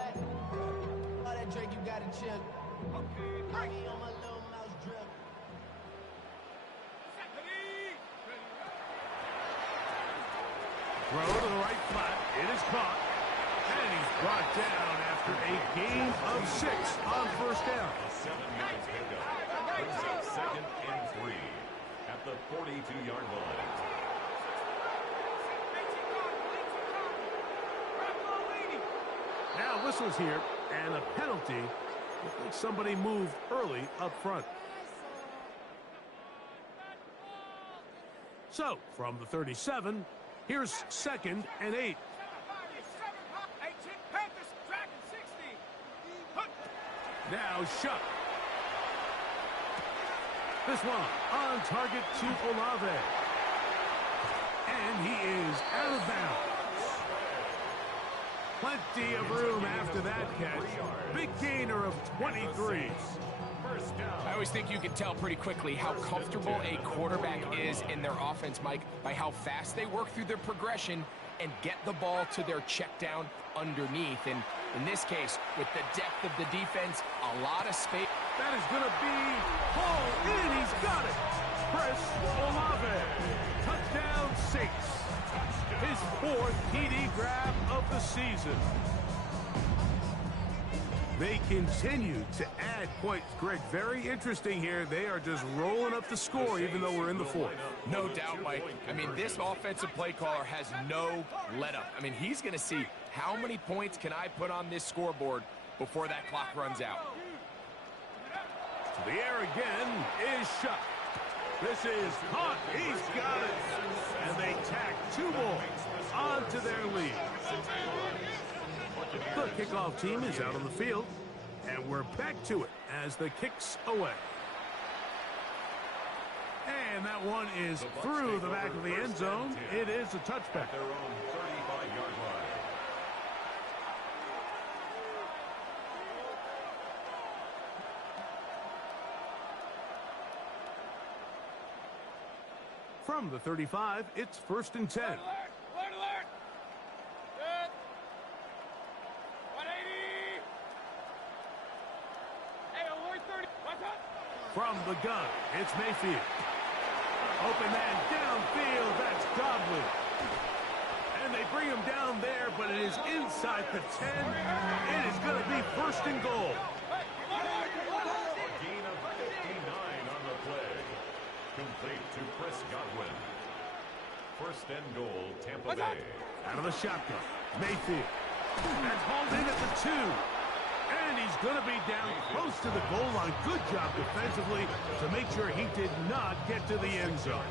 All that Drake, you got to chip. I be on my little mouse drip. Throw to the right flat. It is caught. And he's brought down after a gain of 6 on first down. A 7-yard pickup brings up 2nd and 3 at the 42-yard line. Now whistles here, and a penalty. Looks like somebody moved early up front. So, from the 37, here's 2nd and 8. Now shut. This one on target to Olave. And he is out of bounds. Plenty of room after that catch. Big gainer of 23. I always think you can tell pretty quickly how comfortable a quarterback is in their offense, Mike, by how fast they work through their progression and get the ball to their check down underneath. And in this case, with the depth of the defense, a lot of space. That is going to be hauled in. He's got it. Chris Olave. Touchdown 6. His 4th TD grab of the season. They continue to add points. Greg, very interesting here. They are just rolling up the score even though we're in the 4th. No doubt, Mike. I mean, this offensive play caller has no let up. I mean, he's going to see how many points can I put on this scoreboard before that clock runs out. To the air again is shot. This is caught. He's got it. And they tack 2 more onto their lead. The kickoff team is out on the field, and we're back to it as the kick's away. And that one is through the back of the end zone. It is a touchback. Their own 35-yard line. From the 35, it's 1st and 10. Alert! Good. 180. Hey, alert 30. What's up? From the gun, it's Mayfield. Open man downfield, that's Godwin. And they bring him down there, but it is inside the 10. It is going to be first and goal. A gain of 59 on the play. Complete to Chris Godwin. First and goal, Tampa Bay. Out of the shotgun, Mayfield. That's hauled in at the 2. And he's going to be down close to the goal line. Good job defensively to make sure he did not get to the end zone.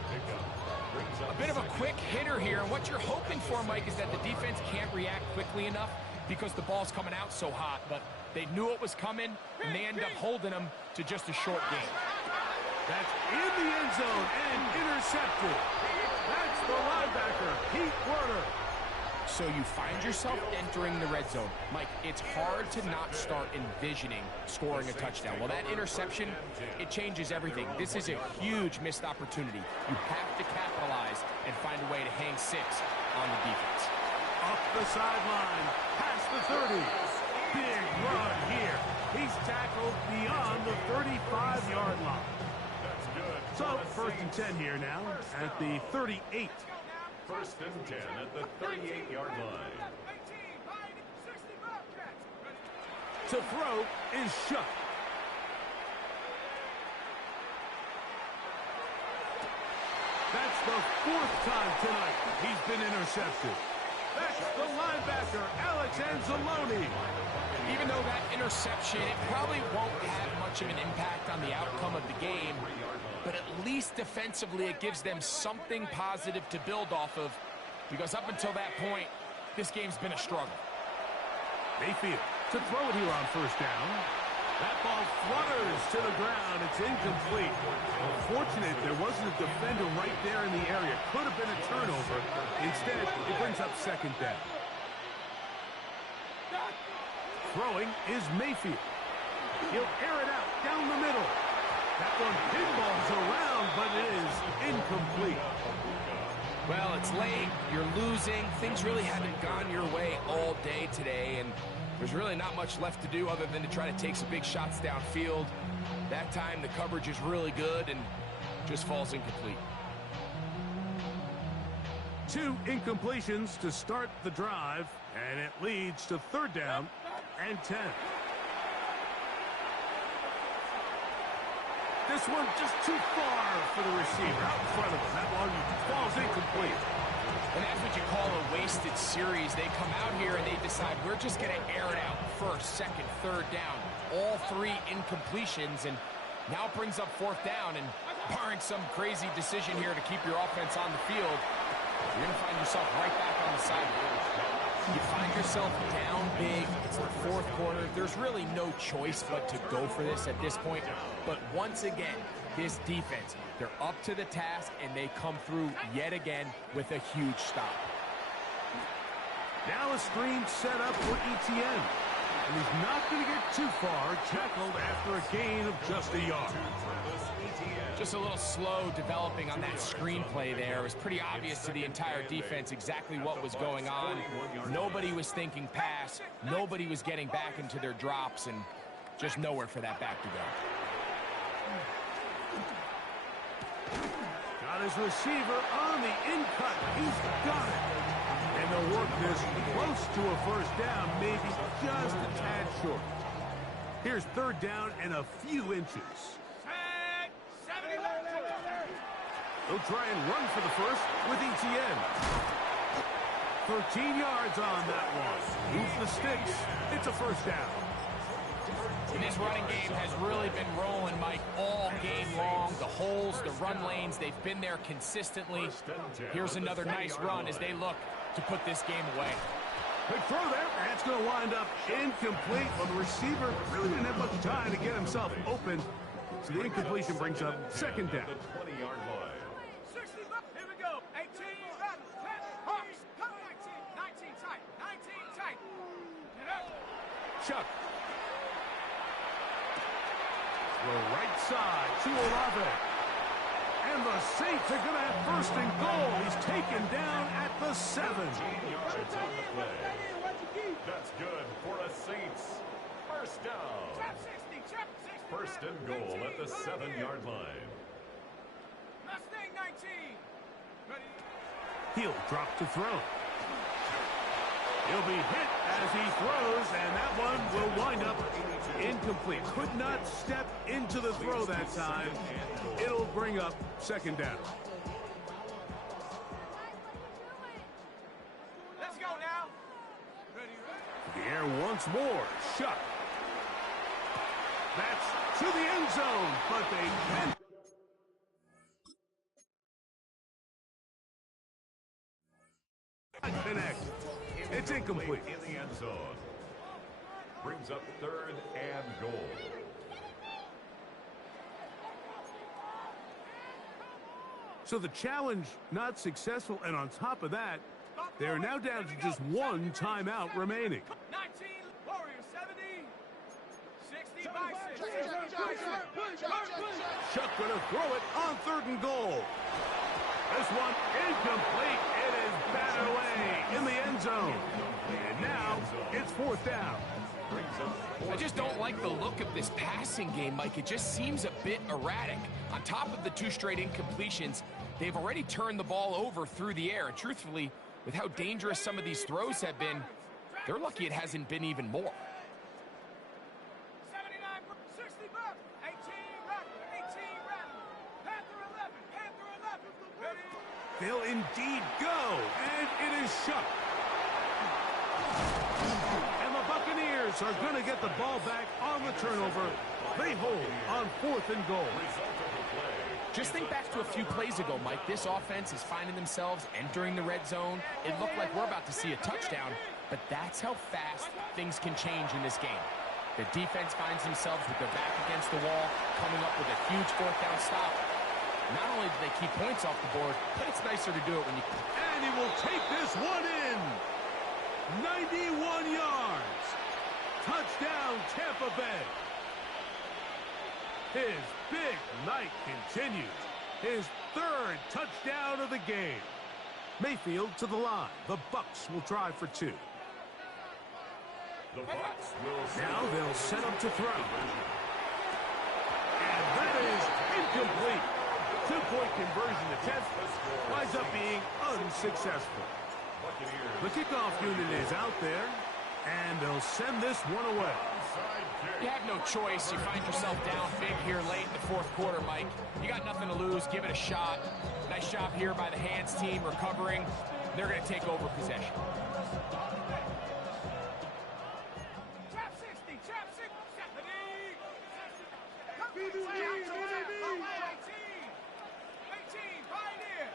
A bit of a quick hitter here, and what you're hoping for, Mike, is that the defense can't react quickly enough because the ball's coming out so hot, but they knew it was coming, and they end up holding them to just a short game. That's in the end zone and intercepted. That's the linebacker, Pete Werner. So you find yourself entering the red zone. Mike, it's hard to not start envisioning scoring a touchdown. Well, that interception, it changes everything. This is a huge missed opportunity. You have to capitalize and find a way to hang 6 on the defense. Up the sideline, past the 30. Big run here. He's tackled beyond the 35-yard line. That's good. So, first and 10 here now at the 38. First and 10 at the 38-yard line. To throw is Shook. That's the 4th time tonight he's been intercepted. That's the linebacker, Alex Anzalone. Even though that interception, it probably won't have much of an impact on the outcome of the game, but at least defensively it gives them something positive to build off of, because up until that point, this game's been a struggle. Mayfield to throw it here on first down. That ball flutters to the ground. It's incomplete. Unfortunate there wasn't a defender right there in the area. Could have been a turnover. Instead, it brings up second down. Throwing is Mayfield. He'll air it out down the middle. That one pinballs around, but it is incomplete. Well, it's late, you're losing, things really haven't gone your way all day today, and there's really not much left to do other than to try to take some big shots downfield. That time the coverage is really good and just falls incomplete. 2 incompletions to start the drive, and it leads to 3rd down and 10. This one just too far for the receiver out in front of him. That one falls incomplete. And that's what you call a wasted series. They come out here and they decide we're just going to air it out first, second, 3rd down. All 3 incompletions, and now it brings up 4th down. And barring some crazy decision here to keep your offense on the field, you're going to find yourself right back on the sideline. You find yourself down big. It's the 4th quarter. There's really no choice but to go for this at this point. But once again, this defense, they're up to the task, and they come through yet again with a huge stop. Now a screen set up for Etienne. And he's not going to get too far, tackled after a gain of just a yard. Just a little slow developing on that screenplay there. It was pretty obvious to the entire defense exactly what was going on. Nobody was thinking pass. Nobody was getting back into their drops, and just nowhere for that back to go. Got his receiver on the in-cut. He's got it. And they'll work this close to a 1st down, maybe just a tad short. Here's 3rd down and a few inches. They'll try and run for the first with Etienne. 13 yards on that one. Moves the sticks. It's a 1st down. And this running game has really been rolling, Mike, all game long. The holes, the run lanes, they've been there consistently. Here's another nice run as they look to put this game away. Big throw there. That's going to wind up incomplete. Well, the receiver really didn't have much time to get himself open. So the incompletion brings up 2nd down. 20-yard line. 60, here we go. 18, battle, 10, Hawks, come 19, 19 tight, 19 tight. Get up. Chuck. Throw right side to Olave. And the Saints are going to have 1st and goal. He's taken down at the 7. 15 yards on the play. That's good for a Saints 1st down. Trap 60, trap 60. 1st and goal at the 7-yard line. Mustang 19. Ready. He'll drop to throw. He'll be hit as he throws, and that one will wind up incomplete. Could not step into the throw that time. It'll bring up second down. Let's go now. The air once more. Shuck. That's to the end zone, but they can't. Connect. It's incomplete. In the end zone. Brings up 3rd and goal. So the challenge not successful, and on top of that, they are now down to just one timeout remaining. 19, Warriors 70, 60 by 6. Chuck gonna throw it on 3rd and goal. This one incomplete. It is batted away in the end zone. And now it's 4th down. I just don't like the look of this passing game, Mike. It just seems a bit erratic. On top of the 2 straight incompletions, they've already turned the ball over through the air. And truthfully, with how dangerous some of these throws have been, they're lucky it hasn't been even more. 79, 60 back, 18 back, 18 back. Panther 11, Panther 11. Ready? They'll indeed go, and it is Shuck. And the Buccaneers are going to get the ball back on the turnover. They hold on 4th and goal. Just think back to a few plays ago, Mike. This offense is finding themselves entering the red zone. It looked like we're about to see a touchdown, but that's how fast things can change in this game. The defense finds themselves with their back against the wall, coming up with a huge 4th down stop. Not only do they keep points off the board, but it's nicer to do it when you... And he will take this one in. 91 yards. Touchdown, Tampa Bay. His big night continues. His 3rd touchdown of the game. Mayfield to the line. The Bucs will try for 2. The Bucs will Now they'll set up to throw. And that is incomplete. 2-point conversion attempt winds up being unsuccessful. The kickoff unit is out there, and they'll send this one away. You have no choice. You find yourself down big here late in the 4th quarter, Mike. You got nothing to lose. Give it a shot. Nice job here by the hands team recovering. They're going to take over possession. Trap 60, trap 60, 18, Pioneer.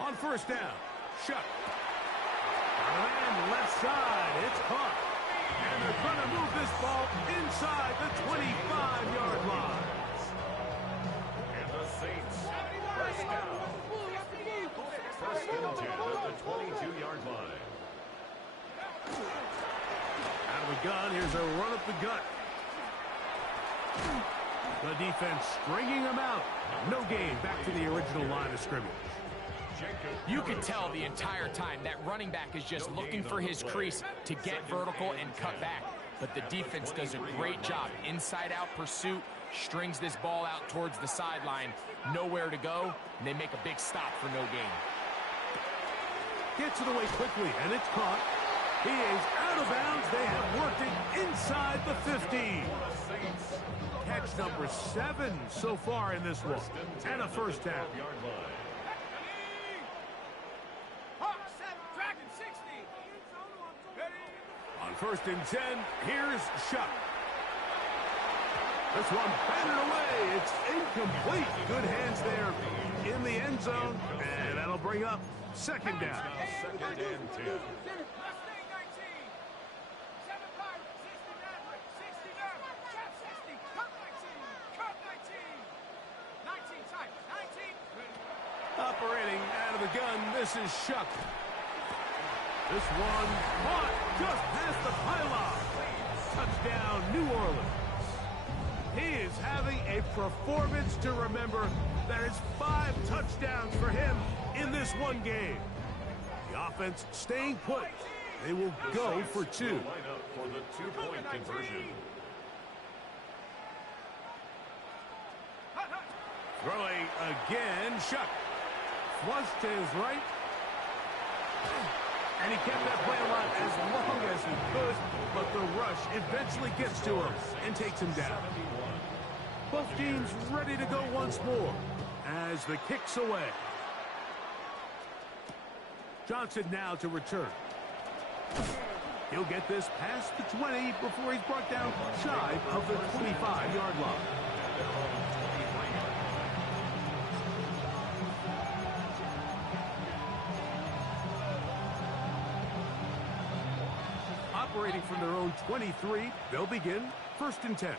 On 1st down, Shuck. And left side, it's caught. And they're going to move this ball inside the 25-yard line. And the Saints, 1st down. 1st and 10 at the 22-yard line. Out of the gun, here's a run up the gut. The defense stringing them out. No gain, back to the original line of scrimmage. You could tell the entire time that running back is just looking for his crease to get vertical and cut back. But the defense does a great job. Inside-out pursuit, strings this ball out towards the sideline. Nowhere to go, and they make a big stop for no gain. Gets it away quickly, and it's caught. He is out of bounds. They have worked it inside the 50. Catch number 7 so far in this one. And a 1st down. On 1st and 10, here's Shuck. This one batted away. It's incomplete. Good hands there in the end zone. And that'll bring up 2nd down. 2nd and 10. Operating out of the gun, this is Shuck. This one caught just past the pylon. Touchdown, New Orleans. He is having a performance to remember. That is 5 touchdowns for him in this one game. The offense staying put. They will go for 2. Line up for the 2-point conversion. Throwing again, Shuck. Flush to his right. And he kept that play alive as long as he could, but the rush eventually gets to him and takes him down. Both teams ready to go once more as the kick's away. Johnson now to return. He'll get this past the 20 before he's brought down shy of the 25-yard line. Operating from their own 23, they'll begin 1st and 10.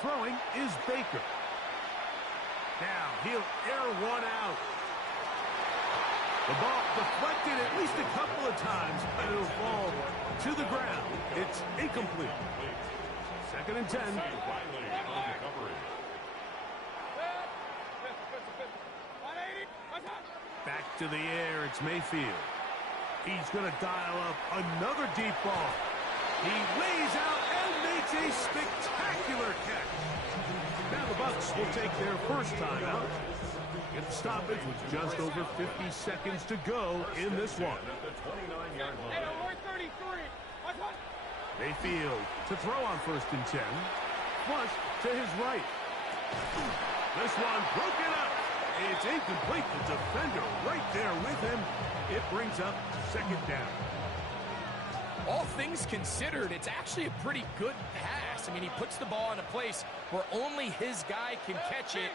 Throwing is Baker. Now he'll air one out. The ball deflected at least a couple of times, but it'll fall to the ground. It's incomplete. 2nd and 10. Back to the air, it's Mayfield. He's going to dial up another deep ball. He lays out and makes a spectacular catch. Now the Bucs will take their first timeout. Get the stoppage with just over 50 seconds to go in this one. Mayfield to throw on 1st and 10. Flush to his right. This one broken up. It's incomplete. The defender right there with him. It brings up 2nd down. All things considered, it's actually a pretty good pass. I mean, he puts the ball in a place where only his guy can catch it.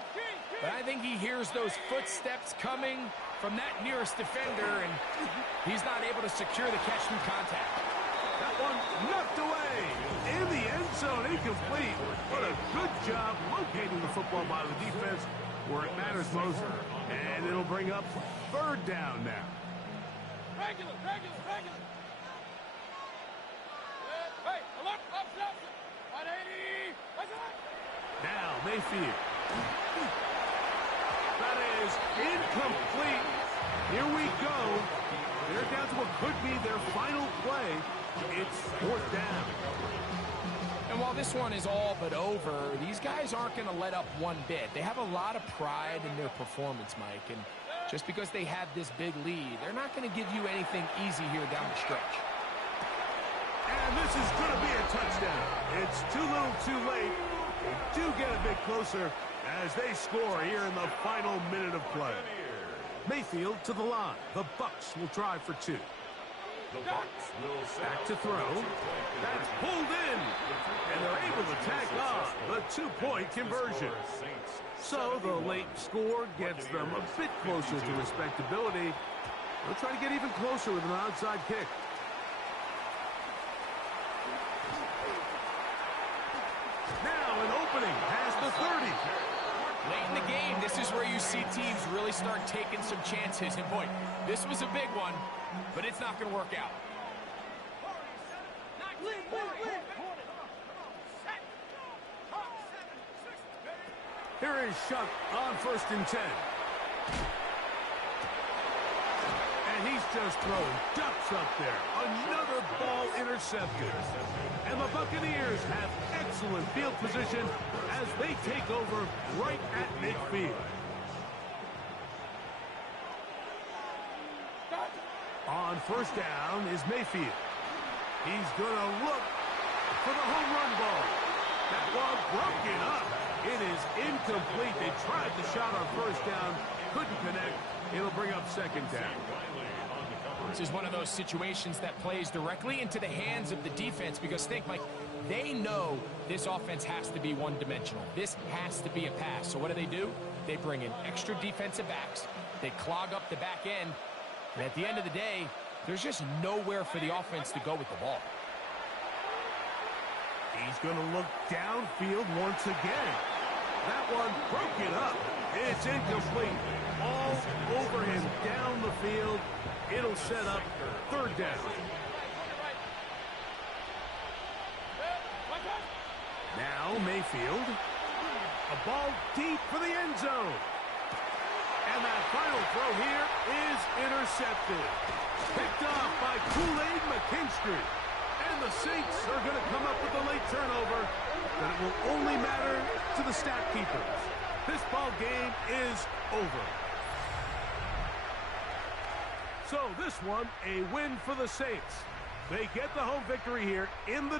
But I think he hears those footsteps coming from that nearest defender, and he's not able to secure the catch from contact. That one knocked away in the end zone, incomplete. What a good job locating the football by the defense where it matters most. And it'll bring up 3rd down now. Regular. Hey, look, up. 180. Now Mayfield. That is incomplete. Here we go. They're down to what could be their final play. It's 4th down. And while this one is all but over, these guys aren't going to let up one bit. They have a lot of pride in their performance, Mike. And just because they have this big lead, they're not going to give you anything easy here down the stretch. And this is going to be a touchdown. It's too little too late. They do get a bit closer as they score here in the final minute of play. Mayfield to the line. The Bucs will try for 2. Back to throw. That's pulled in. And they're able to tack on the 2-point conversion. So the late score gets them a bit closer to respectability. They'll try to get even closer with an onside kick. Now an opening past the 30. Late in the game, this is where you see teams really start taking some chances. And boy, this was a big one, but it's not going to work out. Here is Shuck on 1st and 10. And he's just throwing ducks up there. Another ball intercepted. And the Buccaneers have excellent field position as they take over right at midfield. On 1st down is Mayfield. He's going to look for the home run ball. That ball broken up. It is incomplete. They tried the shot on 1st down. Couldn't connect. It'll bring up 2nd down. This is one of those situations that plays directly into the hands of the defense because think, Mike, they know this offense has to be one-dimensional. This has to be a pass. So what do? They bring in extra defensive backs. They clog up the back end. And at the end of the day, there's just nowhere for the offense to go with the ball. He's going to look downfield once again. That one broken up. It's incomplete. All over him down the field. It'll set up 3rd down. Now Mayfield. A ball deep for the end zone. And that final throw here is intercepted. Picked off by Kool-Aid McKinstry. And the Saints are going to come up with a late turnover, but it will only matter to the stat keepers. This ball game is over. So this one, a win for the Saints. They get the home victory here in the